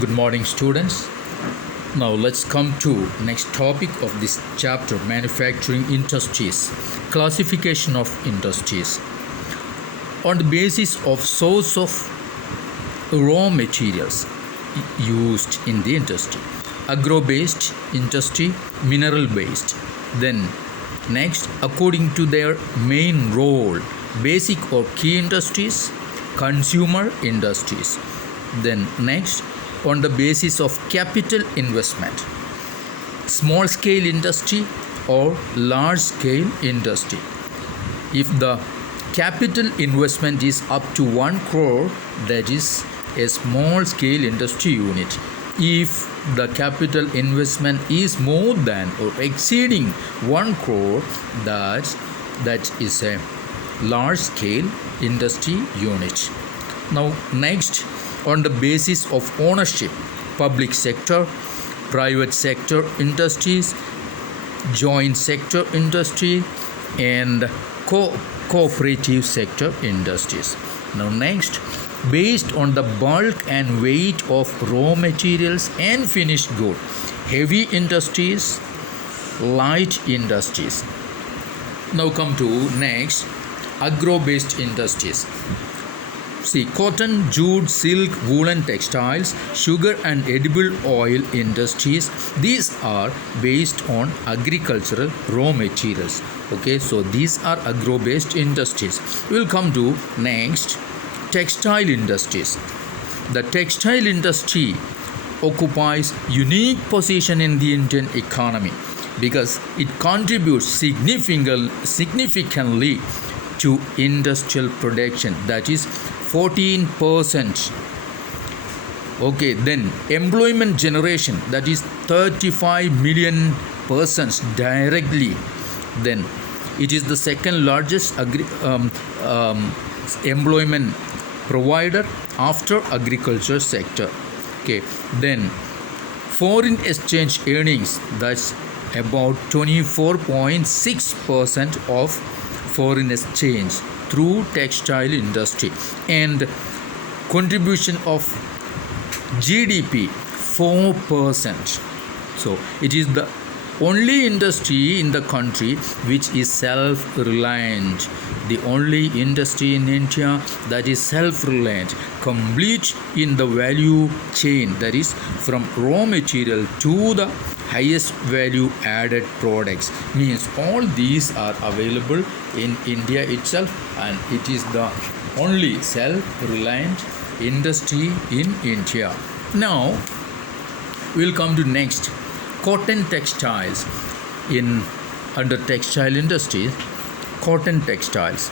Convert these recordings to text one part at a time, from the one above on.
Good morning, students. Now let's come to next topic of this chapter, manufacturing industries, classification of industries. On the basis of source of raw materials used in the industry, agro-based industry, mineral-based. Then next, according to their main role, basic or key industries, consumer industries. Then next, on the basis of capital investment, small scale industry or large scale industry. If the capital investment is up to 1 crore, that is a small scale industry unit. If the capital investment is more than or exceeding 1 crore, that is a large scale industry unit. Now next, on the basis of ownership, public sector, private sector industries, joint sector industry, and cooperative sector industries. Now next, based on the bulk and weight of raw materials and finished good, heavy industries, light industries. Now come to next, agro-based industries. See, cotton, jute, silk, woolen textiles, sugar and edible oil industries, these are based on agricultural raw materials. Okay, so these are agro-based industries. We'll come to next, textile industries. The textile industry occupies unique position in the Indian economy because it contributes significantly to industrial production, that is 14%. Okay, then employment generation, that is 35 million persons directly. Then it is the second largest employment provider after agriculture sector. Okay, then foreign exchange earnings, that's about 24.6% of foreign exchange through textile industry, and contribution of GDP 4%. So it is the only industry in the country which is self-reliant, the only industry in India that is self-reliant, complete in the value chain, that is from raw material to the highest value added products. Means all these are available in India itself, and it is the only self-reliant industry in India. Now we'll come to next, cotton textiles. In under textile industries, cotton textiles.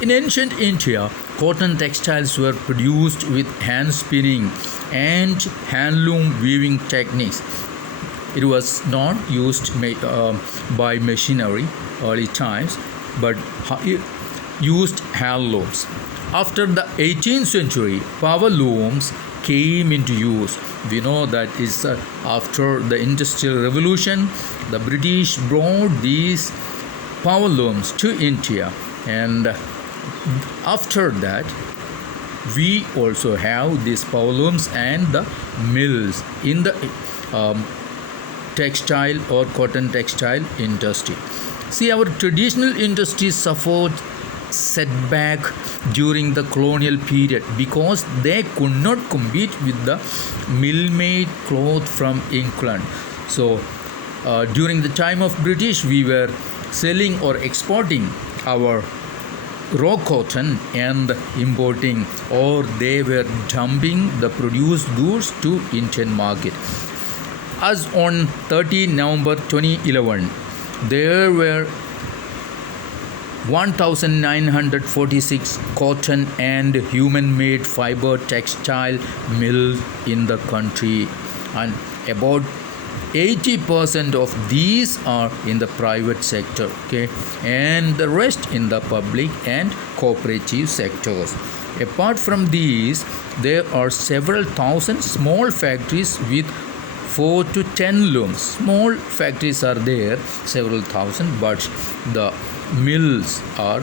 In ancient India, cotton textiles were produced with hand spinning and handloom weaving techniques. It was not used by machinery early times, but used hand looms. After the 18th century, power looms came into use. We know that is after the Industrial Revolution, the British brought these power looms to India, and after that we also have these power looms and the mills in the textile or cotton textile industry. See, our traditional industries suffered setback during the colonial period because they could not compete with the mill-made cloth from England. So during the time of British, we were selling or exporting our raw cotton and importing, or they were dumping the produced goods to Indian market. As on 30 November 2011, there were 1946 cotton and human-made fiber textile mills in the country, and about 80% of these are in the private sector, okay, and the rest in the public and cooperative sectors. Apart from these, there are several thousand small factories with 4 to 10 looms. Small factories are there, several thousand, but the mills are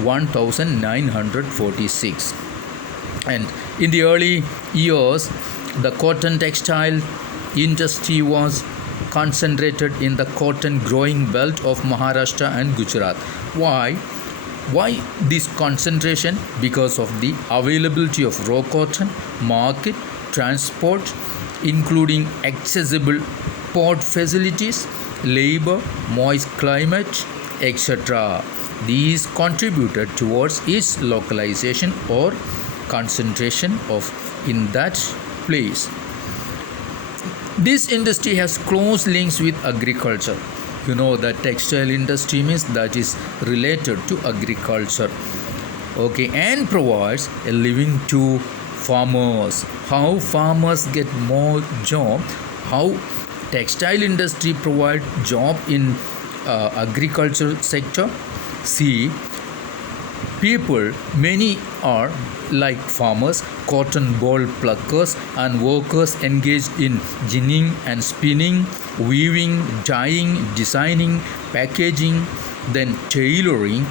1946. And in the early years, the cotton textile industry was concentrated in the cotton growing belt of Maharashtra and Gujarat. Why? Why this concentration? Because of the availability of raw cotton, market, transport, including accessible port facilities, labor, moist climate, etc. These contributed towards its localization or concentration of in that place. This industry has close links with agriculture. You know that textile industry means that is related to agriculture. Okay, and provides a living to farmers. How farmers get more job? How textile industry provide job in agriculture sector? See, people, many are like farmers, cotton ball pluckers, and workers engaged in ginning and spinning, weaving, dyeing, designing, packaging, then tailoring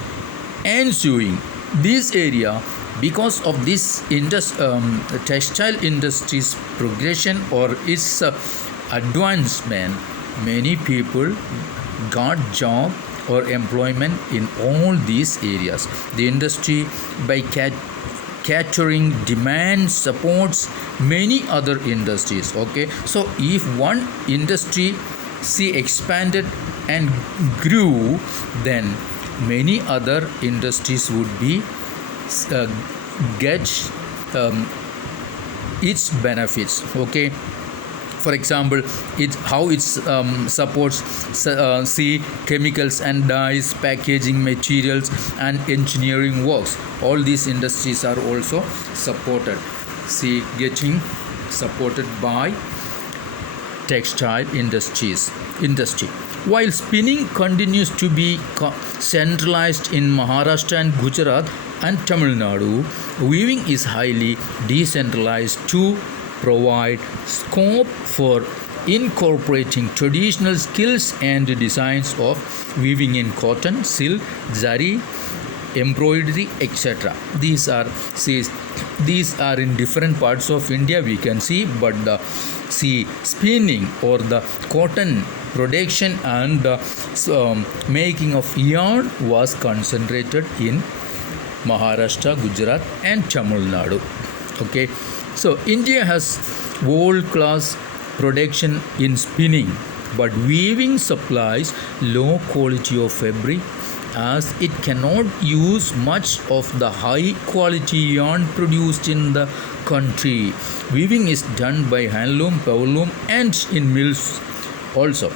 and sewing. This area, because of this textile industry's progression or its advancement, many people got job or employment in all these areas. The industry, by catering demand, supports many other industries. Okay, so if one industry expanded and grew, then many other industries would be get its benefits. Okay, for example, it supports chemicals and dyes, packaging materials, and engineering works. All these industries are also supported, getting supported by textile industry. While spinning continues to be centralized in Maharashtra and Gujarat and Tamil Nadu, weaving is highly decentralized to provide scope for incorporating traditional skills and designs of weaving in cotton, silk, zari, embroidery, etc. These are in different parts of India we can see, but the spinning or the cotton production and the making of yarn was concentrated in Maharashtra, Gujarat and Tamil Nadu. Okay, so India has world-class production in spinning, but weaving supplies low quality of fabric as it cannot use much of the high quality yarn produced in the country. Weaving is done by handloom, powerloom and in mills also.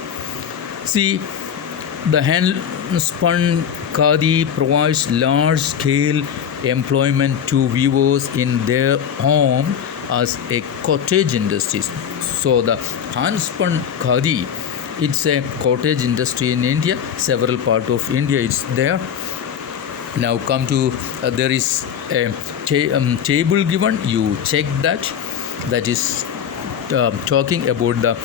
The hand spun khadi provides large scale employment to weavers in their home as a cottage industry. So the hand spun khadi, it's a cottage industry in India. Several part of India it's there. Now come to there is a table given. You check that. That is talking about the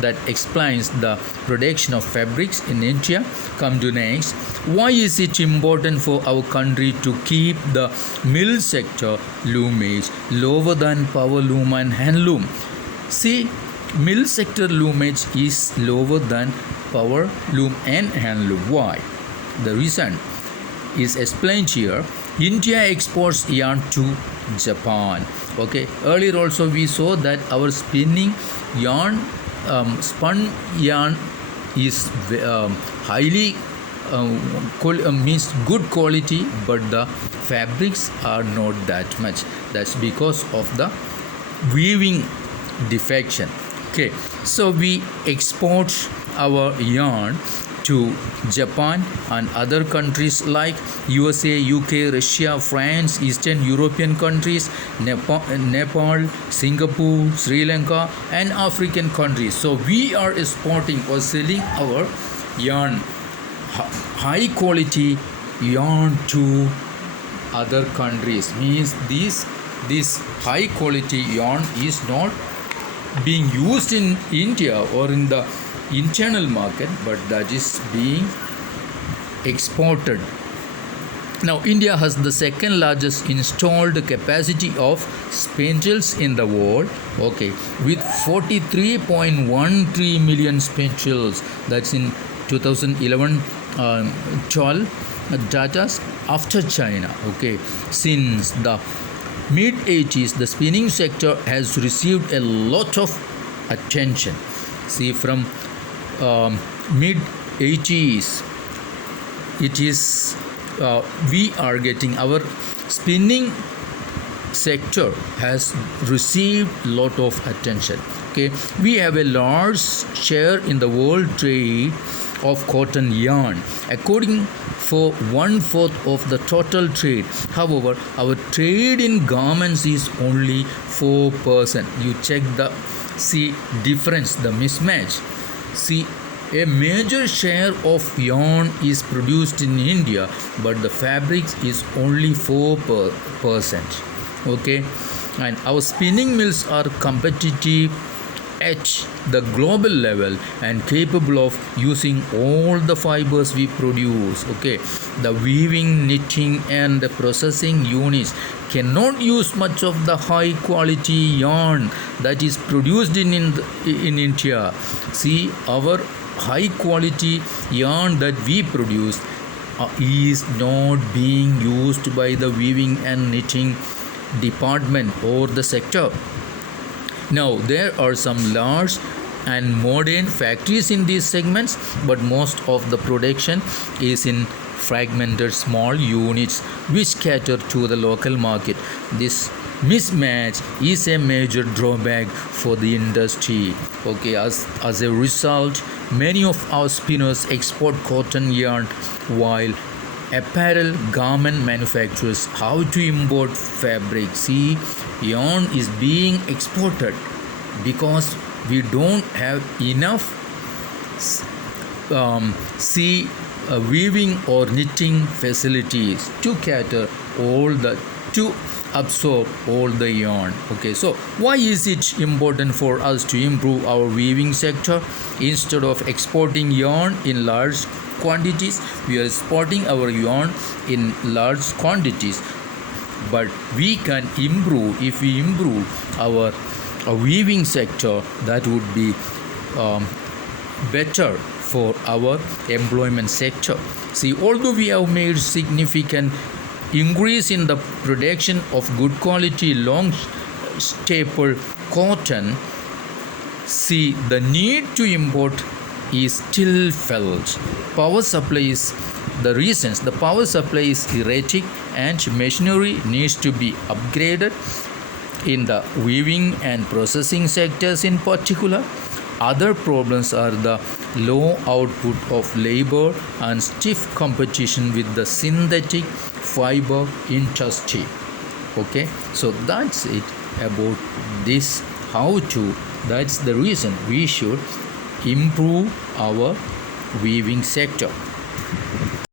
that explains the production of fabrics in India. Come to next. Why is it important for our country to keep the mill sector loomage lower than power loom and handloom? Mill sector loomage is lower than power loom and handloom. Why? The reason is explained here. India exports yarn to Japan. Okay, earlier also we saw that our spinning yarn, spun yarn is highly means good quality, but the fabrics are not that much. That's because of the weaving defection. Okay, so we export our yarn to Japan and other countries like USA, UK, Russia, France, Eastern European countries, Nepal, Singapore, Sri Lanka and African countries. So we are exporting or selling our yarn, high quality yarn to other countries. Means this high quality yarn is not being used in India or in the internal market, but that is being exported Now, India has the second largest installed capacity of spindles in the world, okay, with 43.13 million spindles. That's in 2011 12 data after China, okay. Since the mid 80s, the spinning sector has received a lot of attention. See, from mid 80s, it is we are getting our spinning sector has received lot of attention, okay. We have a large share in the world trade of cotton yarn, according for 1/4 of the total trade. However, our trade in garments is only 4%. You check the difference, the mismatch. See, a major share of yarn is produced in India, but the fabric is only 4%. Okay, and our spinning mills are competitive at the global level and capable of using all the fibers we produce. Okay, the weaving, knitting, and the processing units cannot use much of the high quality yarn that is produced in India. See, our high quality yarn that we produce is not being used by the weaving and knitting department or the sector. Now, there are some large and modern factories in these segments, but most of the production is in fragmented small units which cater to the local market. This mismatch is a major drawback for the industry. Okay, as a result, many of our spinners export cotton yarn, while apparel garment manufacturers have to import fabric. See, yarn is being exported because we don't have enough weaving or knitting facilities to cater to absorb all the yarn. Okay, so why is it important for us to improve our weaving sector? Instead of exporting yarn in large quantities, we are exporting our yarn in large quantities, but we can improve. If we improve our weaving sector, that would be better for our employment sector. See, although we have made significant increase in the production of good quality long staple cotton, see, the need to import is still felt. Power supply is the reasons. The power supply is erratic and machinery needs to be upgraded in the weaving and processing sectors in particular. Other problems are the low output of labor and stiff competition with the synthetic fiber industry. Okay, so that's it about this how to. That's the reason we should improve our weaving sector.